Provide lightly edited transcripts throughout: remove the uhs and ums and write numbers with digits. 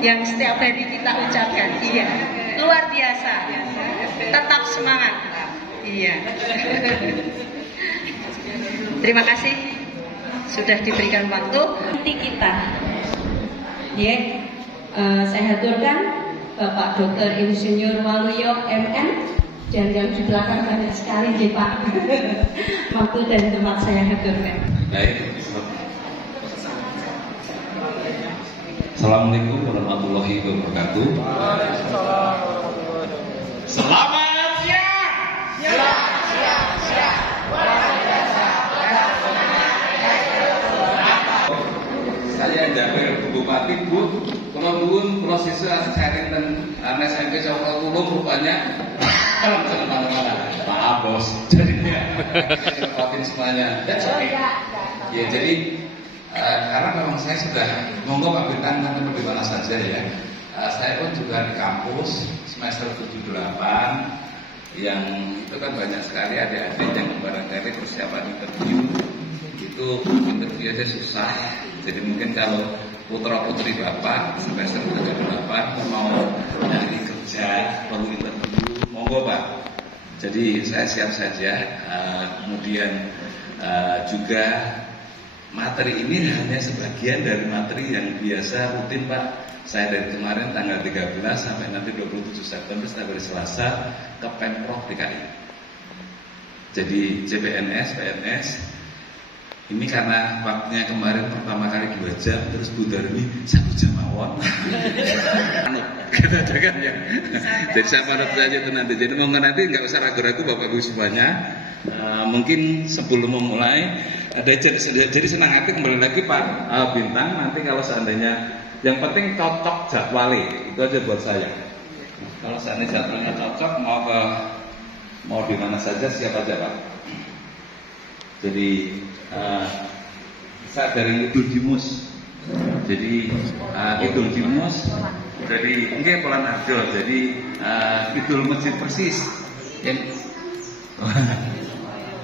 yang setiap hari kita ucapkan. Iya, luar biasa. Tetap semangat. Iya. Terima kasih sudah diberikan waktu. Nanti kita, ya, saya haturkan Bapak Dr. Insinyur Waluyo MM, dan yang di belakang banyak sekali, ya Pak. Waktu dan tempat saya haturkan. Baik. Assalamualaikum warahmatullahi wabarakatuh. Selamat siang. Siang. Saya Jabir Bupati Bu, kalau nuwun kalau siswa asarin dan SMP Cokro Tulung rupanya Pak Bos jadinya repotin semuanya. Ya jadi karena memang saya sudah monggo Pak Bintang nanti bagaimana saja ya. Saya pun juga di kampus semester 7-8 yang itu kan banyak sekali adik-adik yang barangkali persiapan interview itu interview aja susah. Jadi mungkin kalau putra putri Bapak semester 7-8 mau nyari kerja perlu interview, monggo Pak. Jadi saya siap saja. Kemudian juga materi ini hanya sebagian dari materi yang biasa rutin Pak. Saya dari kemarin tanggal 13 sampai nanti 27 September setiap hari Selasa ke Pemprov DKI. Jadi CPNS, PNS. Ini karena waktunya kemarin pertama kali 2 jam, terus Bu Darmi 1 jam awal. Kita kan ya. Jadi saya panut saja itu nanti. Jadi mau nanti nggak usah ragu-ragu Bapak Ibu semuanya. Mungkin sebelum memulai ada jadi senang hati kembali lagi Pak Bintang. Nanti kalau seandainya yang penting cocok jadwalnya, itu aja buat saya. Kalau seandainya jadwalnya cocok, mau di mana saja siap aja Pak. Jadi saya dari Idul Jimus. Jadi Idul Jimus. Jadi ini Polan Harjo. Jadi Idul Masjid Persis.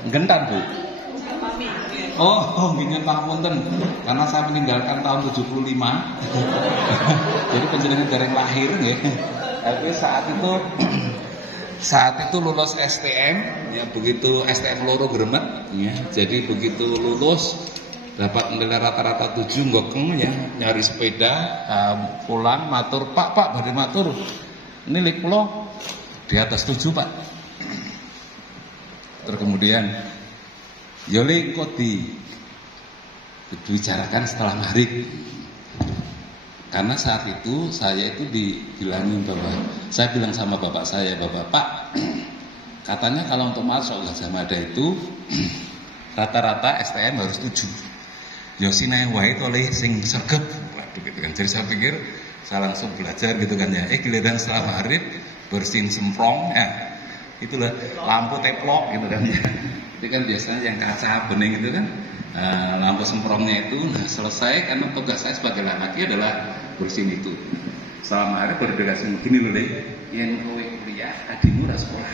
Gentar Bu. Oh, ingin pangapunten karena saya meninggalkan tahun 75. Jadi penjenengan dari lahir nggih. Tapi saat itu lulus STM, ya begitu STM loro gremet, ya. Jadi begitu lulus dapat nilai rata-rata 7 ngokeng ya, nyari sepeda, pulang matur, Pak badhe matur. Nilai kula di atas 7 Pak. Terus kemudian Yole kok dibicarakan setelah maghrib. Karena saat itu saya itu dibilangin bahwa saya bilang sama bapak saya, Pak, katanya kalau untuk masuk Gajah Mada itu rata-rata STM harus 7. Ya sinai wae oleh sing sergep. Waduh gitu kan. Jadi saya pikir saya langsung belajar gitu kan ya. Giliran setelah maghrib bersihin semprong ya. Itulah lampu teplok gitu kan ya. Itu kan biasanya yang kaca bening itu kan lampu semprongnya itu. Nah selesai karena tugas saya sebagai laki adalah bersihin itu. Selama hari berdekatan begini loh deh. Yang kowe kuliah adikmu udah sekolah.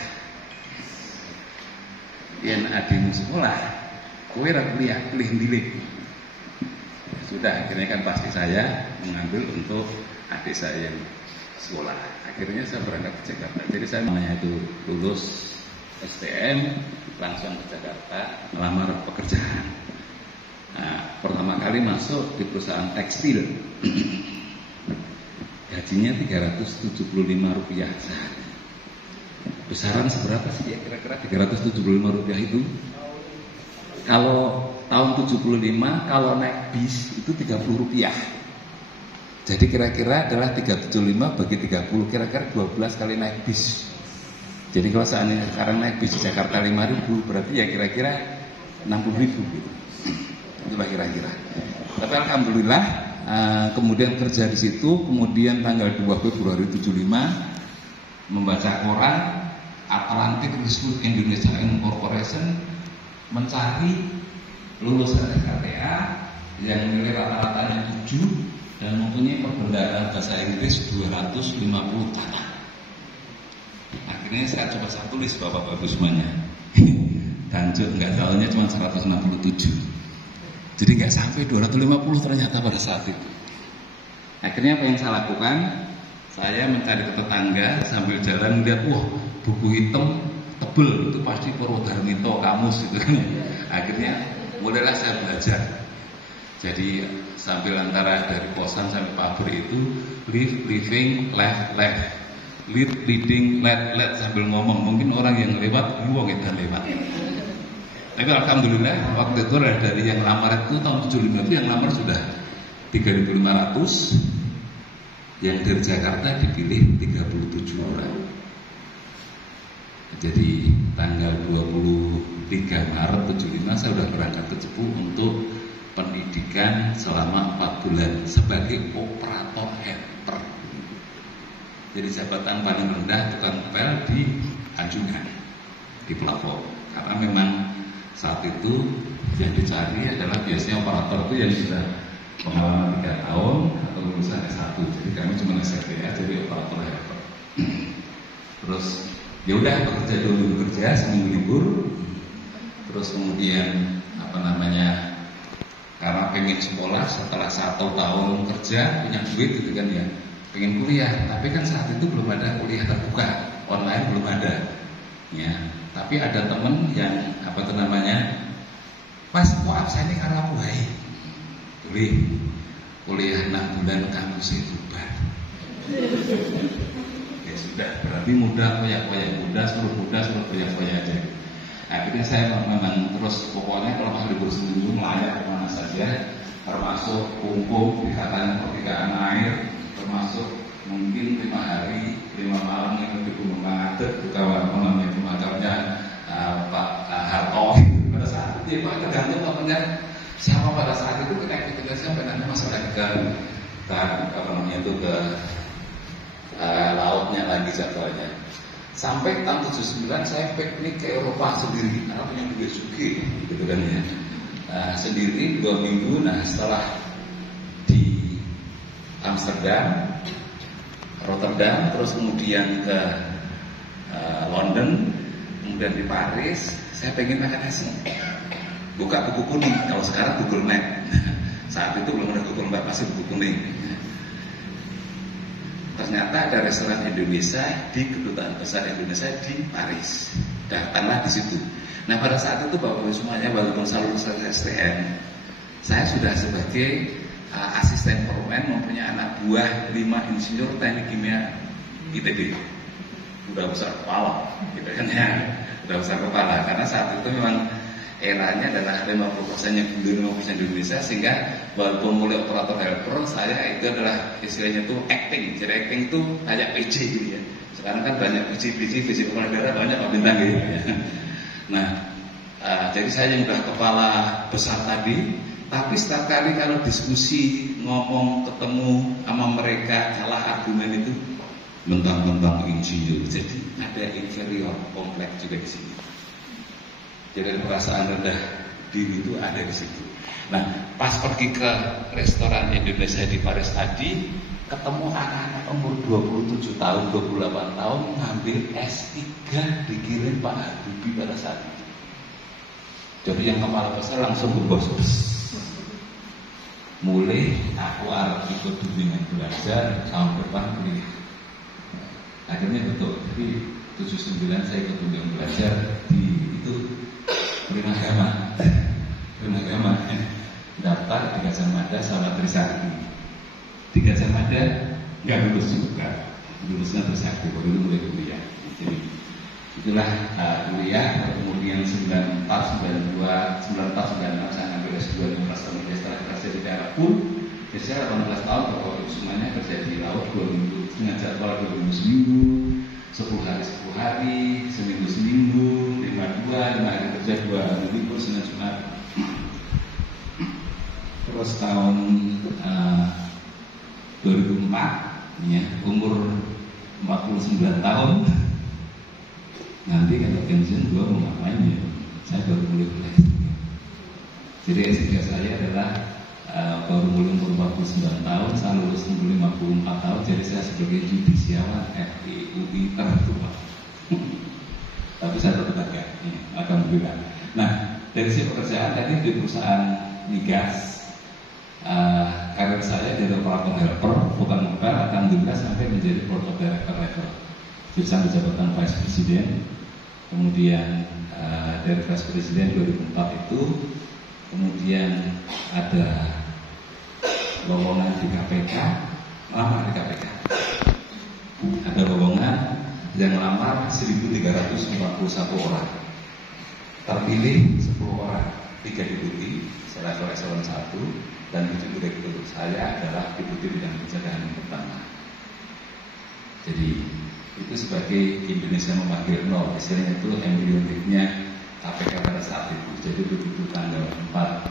Yang adikmu sekolah kowe udah kuliah pilih. Sudah akhirnya kan pasti saya mengambil untuk adik saya yang sekolah. Akhirnya saya berangkat ke Jakarta. Jadi saya namanya itu lulus STM langsung ke Jakarta melamar pekerjaan. Nah, pertama kali masuk di perusahaan tekstil. Gajinya Rp375 sehari. Besaran seberapa sih ya kira-kira Rp375 itu? Kalau tahun 75 kalau naik bis itu Rp30. Jadi kira-kira adalah 375 bagi 30, kira-kira 12 kali naik bis. Jadi kalau seandainya sekarang naik bis di Jakarta 5.000, berarti ya kira-kira 60.000 gitu. Itulah kira-kira. Tapi alhamdulillah kemudian kerja di situ, kemudian tanggal 2 Februari 75 membaca koran Atlantic Discount Indonesia Corporation mencari lulusan SKTA yang nilai rata-ratanya 7 dan mempunyai perbendaharaan bahasa Inggris 250 kata. Akhirnya saya coba tulis Bapak-Bapak semuanya. Tanjung nggak tahunya cuma 167. Jadi nggak sampai 250 ternyata pada saat itu. Akhirnya apa yang saya lakukan? Saya mencari ke tetangga sambil jalan lihat, wah buku hitam tebel itu pasti Purwodarmito kamus gitu kan. Akhirnya mulailah saya belajar. Jadi sambil antara dari kosan sampai pabrik itu live, living, left, lead, leading, let sambil ngomong. Mungkin orang yang lewat, wong kita lewat. Tapi alhamdulillah waktu itu dari yang lamar itu tahun 75 itu yang lamar sudah 3.500. Yang dari Jakarta dipilih 37 orang. Jadi tanggal 23 Maret 75 saya sudah berangkat ke Cepu untuk pendidikan selama 4 bulan sebagai operator helper. Jadi jabatan paling rendah tukang pel di Anjungan, di plafon. Karena memang saat itu yang dicari adalah biasanya operator itu yang sudah pengalaman 3 tahun atau lulusan S1. Jadi kami cuma SFPA, jadi operator helper. Terus ya udah bekerja seminggu libur. Terus kemudian karena pengen sekolah setelah 1 tahun kerja punya duit gitu kan ya, pengen kuliah. Tapi kan saat itu belum ada kuliah terbuka, online belum ada. Ya, tapi ada temen yang Mas kok absen karena buai. Kuliah 6 bulan kamu sih bubar. Ya sudah, berarti muda koyak-koyak muda, suruh koyak-koyak aja. Akhirnya saya memang terus pokoknya kalau masuk libur seminggu melayar kemana saja, termasuk kumpul di katanya pertigaan air, termasuk mungkin 5 hari 5 malam yang di Gunung Pangadet, buka warung pemakamnya Pak Harto. Pada saat itu Pak tergantung namanya siapa pada saat itu kita aktivitasnya pengen masuk lagi ke lautnya lagi jadwalnya. Sampai tahun 79 saya piknik ke Eropa sendiri karena punya duit suki gitu kan ya. Sendiri 2 minggu. Nah setelah di Amsterdam, Rotterdam, terus kemudian ke London, kemudian di Paris, saya pengen makan nasi. Buka buku kuning, kalau sekarang Google Map. Saat itu belum ada Google Map, masih buku kuning. Ternyata ada restoran Indonesia di Kedutaan Besar Indonesia di Paris. Daftarlah di situ. Nah pada saat itu Bapak-Ibu semuanya, walaupun saya lulus STM, saya sudah sebagai asisten permen mempunyai anak buah 5 insinyur teknik kimia ITB. Udah besar kepala, gitu kan ya. Udah besar kepala, karena saat itu memang eranya adalah 50% yang bulu 50% di Indonesia, sehingga walaupun mulai operator helper, saya itu adalah istilahnya itu acting. Jadi acting itu kayak PJ gitu ya. Sekarang kan banyak PJ kepala daerah banyak Pak Bintang gitu ya. Nah, jadi saya yang udah kepala besar tadi, tapi setiap kali kalau diskusi, ngomong, ketemu sama mereka, kalah argumen itu mentang-mentang insinyur. Jadi ada inferior kompleks juga di sini. Jadi perasaan rendah diri itu ada di situ. Nah, pas pergi ke restoran Indonesia di Paris tadi, ketemu anak-anak umur 27 tahun, 28 tahun ngambil S3 dikirim Pak Habibie pada saat itu. Jadi yang kepala besar langsung bebas. Mulai aku harus ikut bimbingan belajar sampai depan kuliah. Akhirnya betul. Jadi 79 saya ikut bimbingan belajar di itu Prima Gama daftar di Gajah Mada sama Trisakti. Di Gajah Mada nggak lulus juga, lulusnya Trisakti baru itu mulai kuliah. Jadi itulah kuliah. Kemudian 94, 92, 96 saya ambil S2 di Universitas setelah kerja di daerah pun. Jadi saya 18 tahun bahwa semuanya kerja di laut 2 minggu dengan jadwal 2 minggu seminggu, 10 hari, seminggu, 5 hari kerja, 2 hari libur, Senin Jumat. Terus tahun 2004 ya, umur 49 tahun. Nanti kalau pensiun gue mau ngapain ya? Saya baru mulai kuliah. Jadi S3 saya adalah baru mulai umur 49 tahun, saya lulus umur 54 tahun. Jadi saya sebagai judisiawan FIUI tertua. Tapi saya tetap bangga, alhamdulillah. Nah, dari sisi pekerjaan tadi di perusahaan migas Karir saya jadi operator helper, bukan mobile, alhamdulillah sampai menjadi board of director level. Jadi sampai jabatan vice president, kemudian dari vice president 2004 itu, kemudian ada lowongan di KPK, lamar di KPK. Ada lowongan yang lamar 1.341 orang, terpilih 10 orang, 3 deputi selevel eselon 1 dan 7 direktur. Saya adalah deputi bidang pencegahan yang pertama. Jadi itu sebagai Indonesia memanggil nol, istilahnya itu embrioniknya KPK pada saat itu. Jadi begitu tanggal 4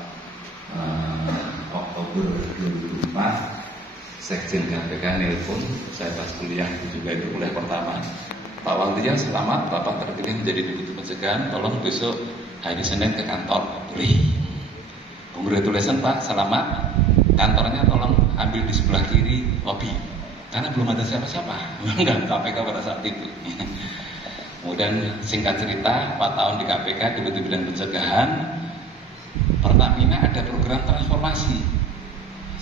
Oktober 2004 Sekjen KPK nelpon saya pas kuliah, itu juga itu kuliah pertama. Pak Waldia, selamat Bapak terpilih menjadi deputi pencegahan, tolong besok hari Senin ke kantor. Boleh. Congratulations Pak, selamat. Kantornya tolong ambil di sebelah kiri lobi, karena belum ada siapa-siapa, enggak KPK pada saat itu. Kemudian singkat cerita, 4 tahun di KPK deputi bidang pencegahan. Pertamina ada program transformasi,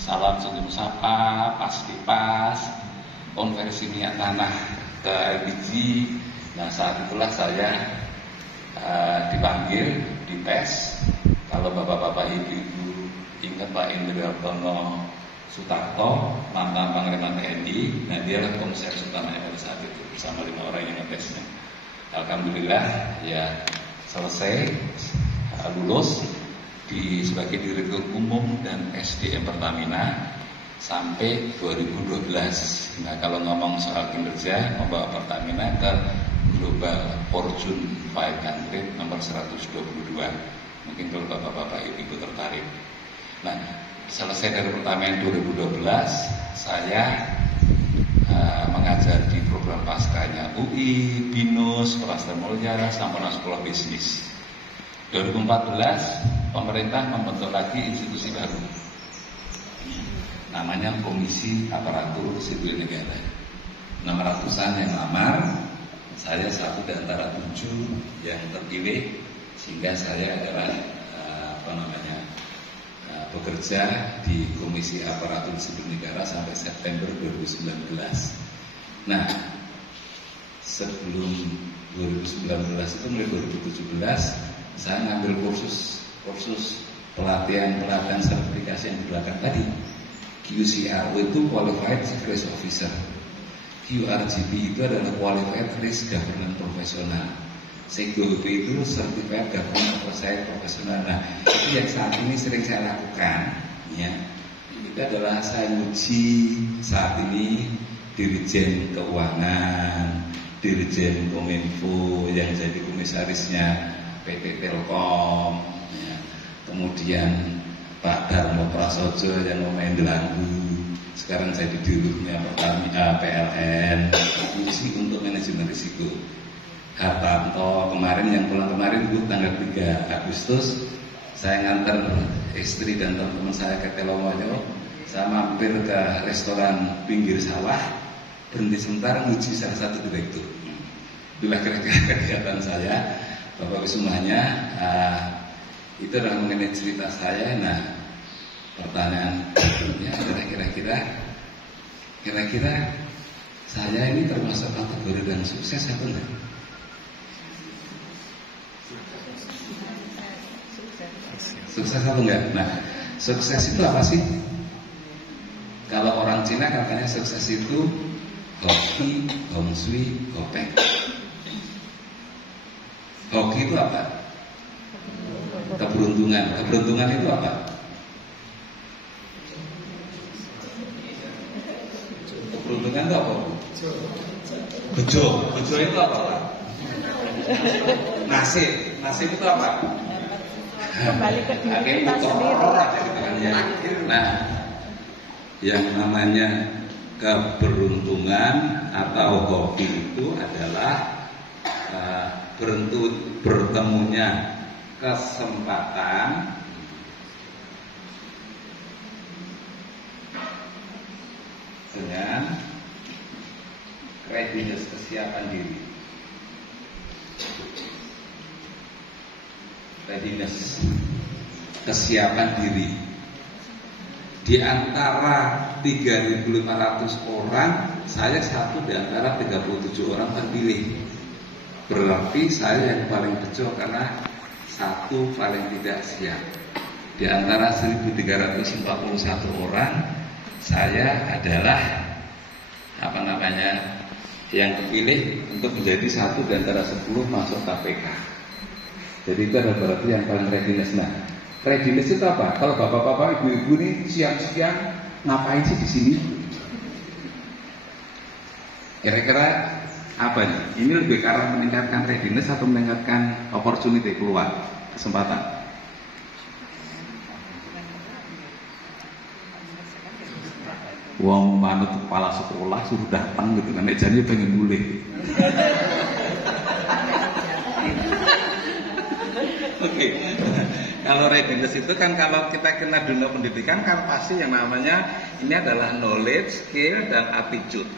salam senyum sapa, pas, konversi minyak tanah ke LPG. Nah saat itulah saya dipanggil, dites. Kalau bapak-bapak ibu ingat Pak Indra Tono Sutarto, mantan Panglima TNI, nah dia adalah komisaris utama ML saat itu bersama 5 orang yang ngetesnya. Alhamdulillah ya selesai, lulus sebagai Direktur Umum dan SDM Pertamina sampai 2012. Nah kalau ngomong soal kinerja, membawa Pertamina ke Global Fortune 500 nomor 122. Mungkin kalau bapak-bapak ibu tertarik. Nah selesai dari Pertamina 2012, saya mengajar di program paskanya UI, BINUS, Prastra Mulya, Sampurna Sekolah Bisnis. 2014 pemerintah membentuk lagi institusi baru, namanya Komisi Aparatur Sipil Negara. 600-an yang lamar, saya satu di antara 7 yang terpilih, sehingga saya adalah bekerja di Komisi Aparatur Sipil Negara sampai September 2019. Nah, sebelum 2019 itu mulai 2017 saya ngambil kursus pelatihan sertifikasi yang di belakang tadi. QCRO itu Qualified Security Officer, QRGP itu adalah Qualified Risk Governance Professional, CGOP itu Certified Governance Oversight Professional. Nah itu yang saat ini sering saya lakukan ya. Itu adalah saya uji saat ini Dirjen Keuangan, Dirjen Kominfo yang jadi komisarisnya PT Telkom ya. Kemudian Pak Darmo Prasojo yang memain Delanggu, sekarang saya di dirutnya Pertamina PLN, uji untuk manajemen risiko. Hartanto kemarin yang pulang kemarin itu tanggal 3 Agustus saya nganter istri dan teman-teman saya ke Telomonyo. Saya mampir ke restoran pinggir sawah, berhenti sebentar nguji salah satu direktur. Bila kira-kira kegiatan saya Bapak semuanya, itu adalah mengenai cerita saya. Nah, pertanyaan berikutnya adalah kira-kira saya ini termasuk kategori dan sukses atau enggak? Sukses atau enggak? Nah, sukses itu apa sih? Kalau orang Cina katanya sukses itu hoki, hongsui, gopeng. Hoki itu apa? Keberuntungan. Keberuntungan itu apa? Keberuntungan itu apa? Bejo. Bejo itu apa? Nasib. Nasib itu apa? Kembali ke diri kita sendiri. Nah, yang namanya keberuntungan atau hoki itu adalah bertemunya kesempatan dengan readiness, kesiapan diri. Readiness, kesiapan diri Di antara 3.500 orang, saya satu di antara 37 orang terpilih. Berarti saya yang paling bejo karena satu paling tidak siap. Di antara 1.341 orang, saya adalah yang terpilih untuk menjadi satu di antara 10 masuk KPK. Jadi itu adalah berarti yang paling readiness. Nah, readiness itu apa? Kalau bapak-bapak, ibu-ibu nih siang-siang ngapain sih di sini? Kira-kira apa nih? Ini lebih ke arah meningkatkan readiness atau meningkatkan opportunity, peluang, kesempatan? Wong manut kepala sekolah suruh datang gitu kan, jadi pengen mulai. Oke. Kalau readiness itu kan kalau kita kena dunia pendidikan kan pasti yang namanya ini adalah knowledge, skill, dan attitude.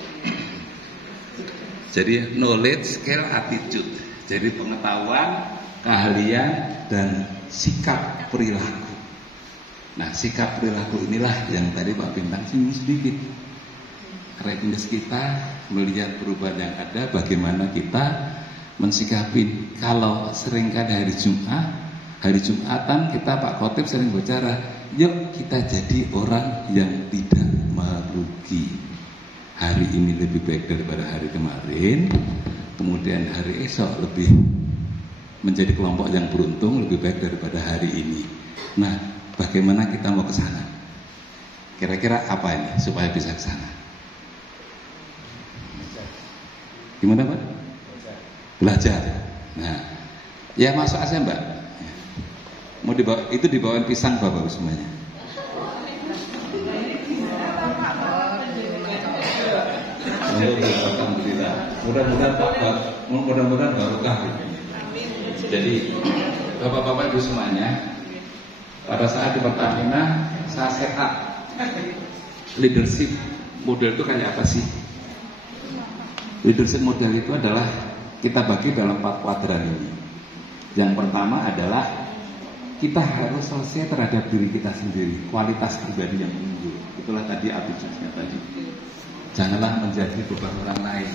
Jadi knowledge, skill, attitude. Jadi pengetahuan, keahlian, dan sikap perilaku. Nah, sikap perilaku inilah yang tadi Pak Bintang singgung sedikit. Readiness kita melihat perubahan yang ada, bagaimana kita mensikapi. Kalau seringkali hari Jumatan kita Pak Khotib sering bicara, yuk kita jadi orang yang tidak merugi. Hari ini lebih baik daripada hari kemarin, kemudian hari esok lebih menjadi kelompok yang beruntung, lebih baik daripada hari ini. Nah, bagaimana kita mau ke sana? Kira-kira apa ini supaya bisa ke sana? Gimana Pak? Belajar. Nah, ya masuk aja Mbak. Mau dibawa, itu dibawain pisang Bapak semuanya. Alhamdulillah. Mudah-mudahan barokah. Jadi Bapak-bapak Ibu semuanya, pada saat di Pertamina saya set up leadership model itu kayak apa sih? Leadership model itu adalah kita bagi dalam 4 kuadran ini. Yang pertama adalah kita harus selesai terhadap diri kita sendiri, kualitas pribadi yang unggul. Itulah tadi attitude-nya tadi. Janganlah menjadi beban orang lain.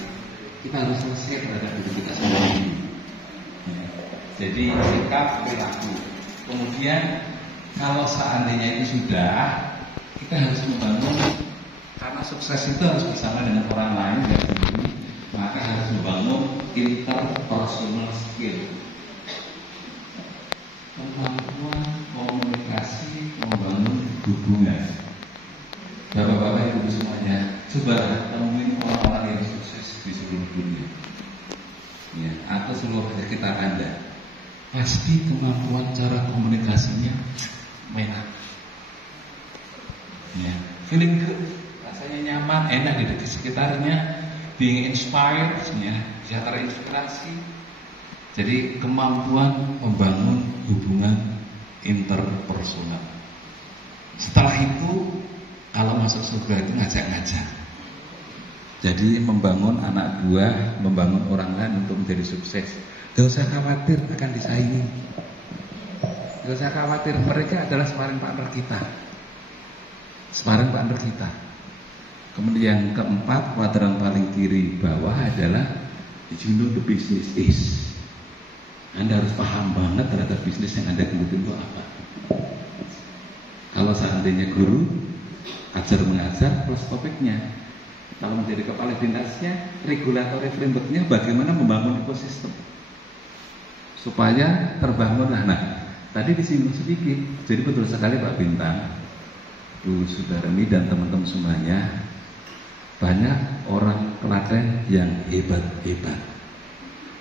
Kita harus selesai terhadap diri kita sendiri. Jadi sikap perilaku. Kemudian kalau seandainya itu sudah, kita harus membangun, karena sukses itu harus bersama dengan orang lain dan sendiri, maka harus membangun interpersonal skill, kemampuan komunikasi, membangun hubungan. Bapak-bapak Ibu semuanya, coba temuin orang-orang yang sukses di seluruh dunia, ya, atau seluruh sekitar Anda. Pasti kemampuan cara komunikasinya enak, ya, feeling good, rasanya nyaman, enak di sekitarnya, being inspired, ya, bisa terinspirasi. Jadi kemampuan membangun hubungan interpersonal. Setelah itu, kalau masuk surga itu ngajak-ngajak. Jadi membangun anak buah, membangun orang lain untuk menjadi sukses. Gak usah khawatir akan disaingi. Gak usah khawatir, mereka adalah sparring partner kita. Sparring partner kita. Kemudian yang keempat, kuadran paling kiri bawah adalah you know the business is. Anda harus paham banget terhadap bisnis yang Anda geluti itu apa. Kalau seandainya guru, ajar mengajar plus topiknya. Kalau menjadi kepala dinasnya, regulatory frameworknya bagaimana membangun ekosistem supaya terbangunlah. Nah, tadi disinggung sedikit. Jadi betul sekali Pak Bintang, Bu Sudarmi dan teman-teman semuanya, banyak orang Klaten yang hebat-hebat.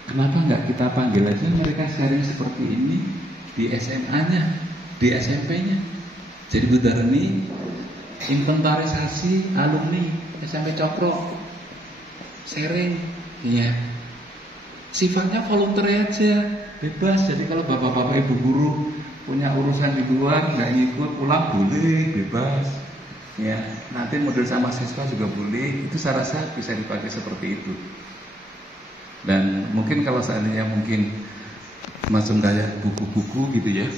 Kenapa enggak kita panggil aja mereka sharing seperti ini di SMA-nya, di SMP-nya. Jadi Bu Darmi inventarisasi alumni SMP Cokro, sharing, ya. Sifatnya volunteer aja, bebas. Jadi kalau bapak-bapak ibu guru punya urusan di luar, nggak ngikut pulang boleh, bebas. Ya, nanti model sama siswa juga boleh. Itu saya rasa bisa dipakai seperti itu. Dan mungkin kalau seandainya mungkin macam kayak buku-buku gitu ya.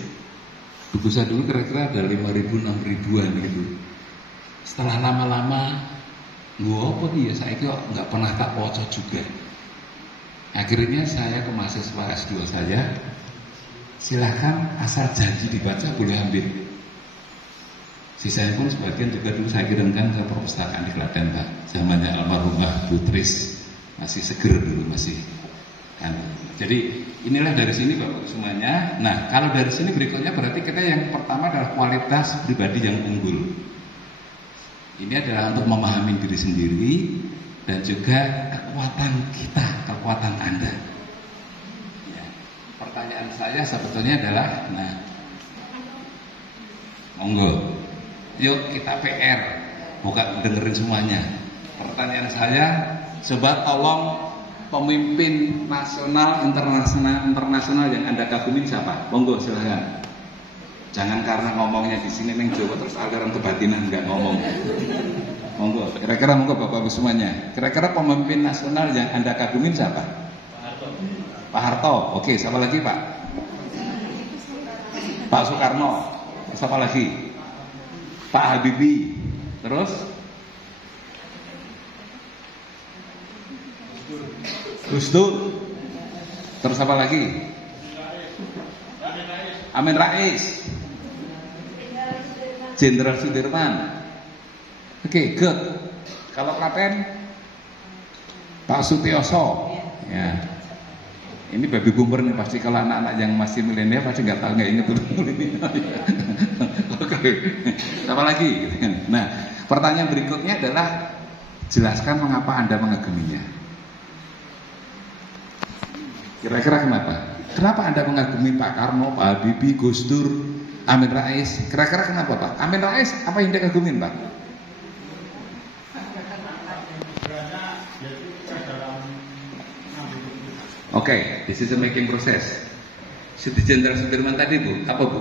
Buku saya dulu kira-kira ada 5.000, 6.000-an gitu. Setelah lama-lama, gua apa dia saya kok nggak pernah tak poco juga. Akhirnya saya ke mahasiswa S2 saya, silahkan asal janji dibaca boleh ambil. Sisanya pun sebagian juga dulu saya kirimkan ke perpustakaan di Klaten, Pak. Zamannya almarhumah Bu Tris, masih seger dulu, masih kan. Jadi inilah dari sini Bapak semuanya. Nah, kalau dari sini berikutnya berarti kita yang pertama adalah kualitas pribadi yang unggul. Ini adalah untuk memahami diri sendiri dan juga kekuatan kita, kekuatan Anda. Ya. Pertanyaan saya sebetulnya adalah, nah, monggo, yuk kita PR, bukan dengerin semuanya. Pertanyaan saya, coba tolong pemimpin nasional, internasional yang Anda kagumin siapa? Monggo silahkan. Jangan karena ngomongnya di sini neng Jawa terus aliran kebatinan nggak ngomong. Monggo, kira-kira monggo Bapak semuanya. Kira-kira pemimpin nasional yang Anda kagumin siapa? Pak Harto. Pak Harto. Oke, siapa lagi Pak? Pak Soekarno. Siapa lagi? Pak Habibie. Terus? Gus Dur. Terus apa lagi? Amin Rais. Jenderal Sudirman. Oke, good. Kalau Klaten Pak Sutioso. Ya. Ini baby boomer nih pasti, kalau anak-anak yang masih milenial pasti nggak tahu, nggak inget tuh milenial. Oke. Apa lagi? Nah, pertanyaan berikutnya adalah jelaskan mengapa Anda mengaguminya. Kira-kira kenapa? Kenapa Anda mengagumi Pak Karno, Pak Habibie, Gus Dur, Amin Rais? Kira-kira kenapa Pak? Amin Rais apa yang Anda kagumin Pak? Oke, decision making process. Jenderal Sudirman tadi Bu, apa Bu?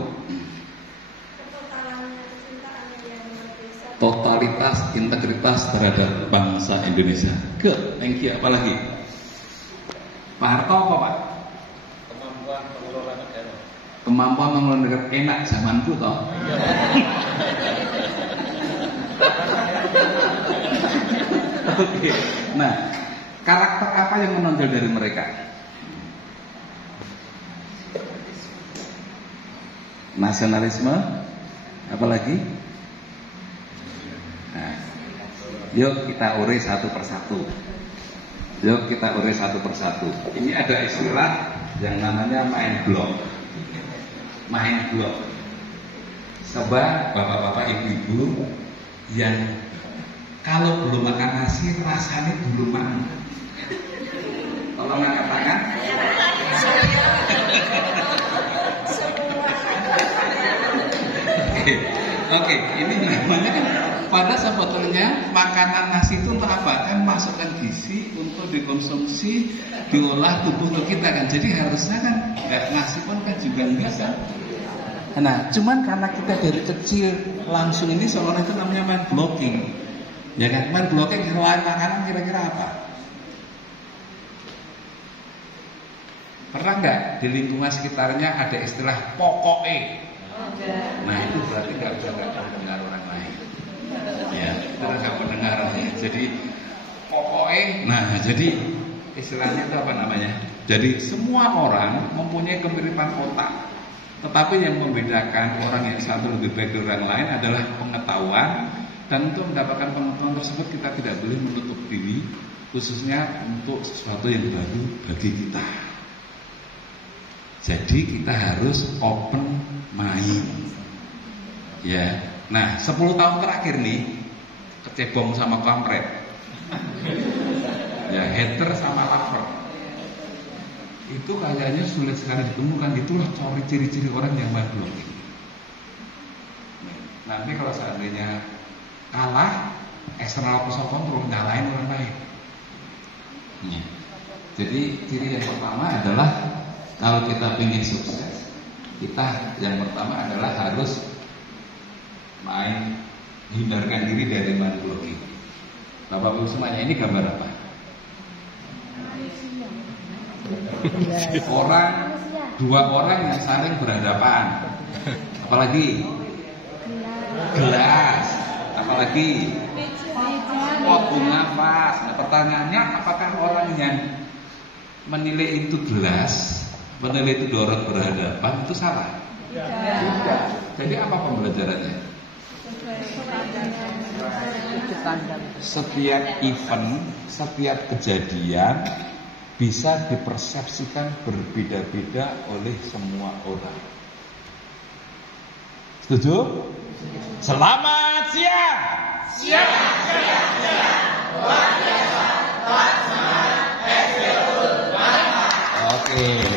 Totalitas, integritas terhadap bangsa Indonesia. Good, thank you. Apalagi? Pak Harto apa Pak? Kemampuan mengelola negara. Enak zamanku toh. Oke. Nah, karakter apa yang menonjol dari mereka? Nasionalisme, apalagi? Nah, yuk kita urai satu persatu. Yuk kita urai satu persatu. Ini ada istilah yang namanya main blok. Main blok. Sebab bapak-bapak, ibu-ibu yang kalau belum makan nasi rasanya belum makan. Tolong angkat tangan. Oke, ini namanya kan pada sebetulnya makanan nasi itu untuk apa? Kan masukkan gizi untuk dikonsumsi, diolah tubuh kita kan. Jadi harusnya kan nasi pun kan juga enggak kan. Nah, cuman karena kita dari kecil langsung ini seolah itu namanya main blocking. Ya kan, main blocking selain makanan kira-kira apa? Pernah nggak di lingkungan sekitarnya ada istilah pokoknya? Nah itu berarti nggak bisa mendengar orang lain. Ya, itu nggak mendengar. Jadi pokoknya, nah jadi istilahnya itu apa namanya? Jadi semua orang mempunyai kemiripan otak, tetapi yang membedakan orang yang satu lebih baik dari orang lain adalah pengetahuan. Dan untuk mendapatkan pengetahuan tersebut kita tidak boleh menutup diri, khususnya untuk sesuatu yang baru bagi kita. Jadi kita harus open mind. Ya. Nah, 10 tahun terakhir nih kecebong sama kampret. Ya, hater sama lover. Itu kayaknya sulit sekali ditemukan. Itulah ciri-ciri orang yang main blocking. Nanti kalau seandainya kalah, external pressure control nyalain orang lain. Ya. Jadi ciri yang pertama adalah kalau kita ingin sukses, kita yang pertama adalah harus hindarkan diri dari main blocking. Bapak-ibu semuanya, ini gambar apa? Dua orang yang saling berhadapan. Apalagi? Gelas. Apalagi bunga pas. Nah, pertanyaannya apakah orang yang menilai itu gelas, menilai itu dorong berhadapan itu salah? Tidak. Jadi apa pembelajarannya? Setiap event, setiap kejadian bisa dipersepsikan berbeda-beda oleh semua orang. Setuju? Selamat siang. Siang. Luar biasa. Oke.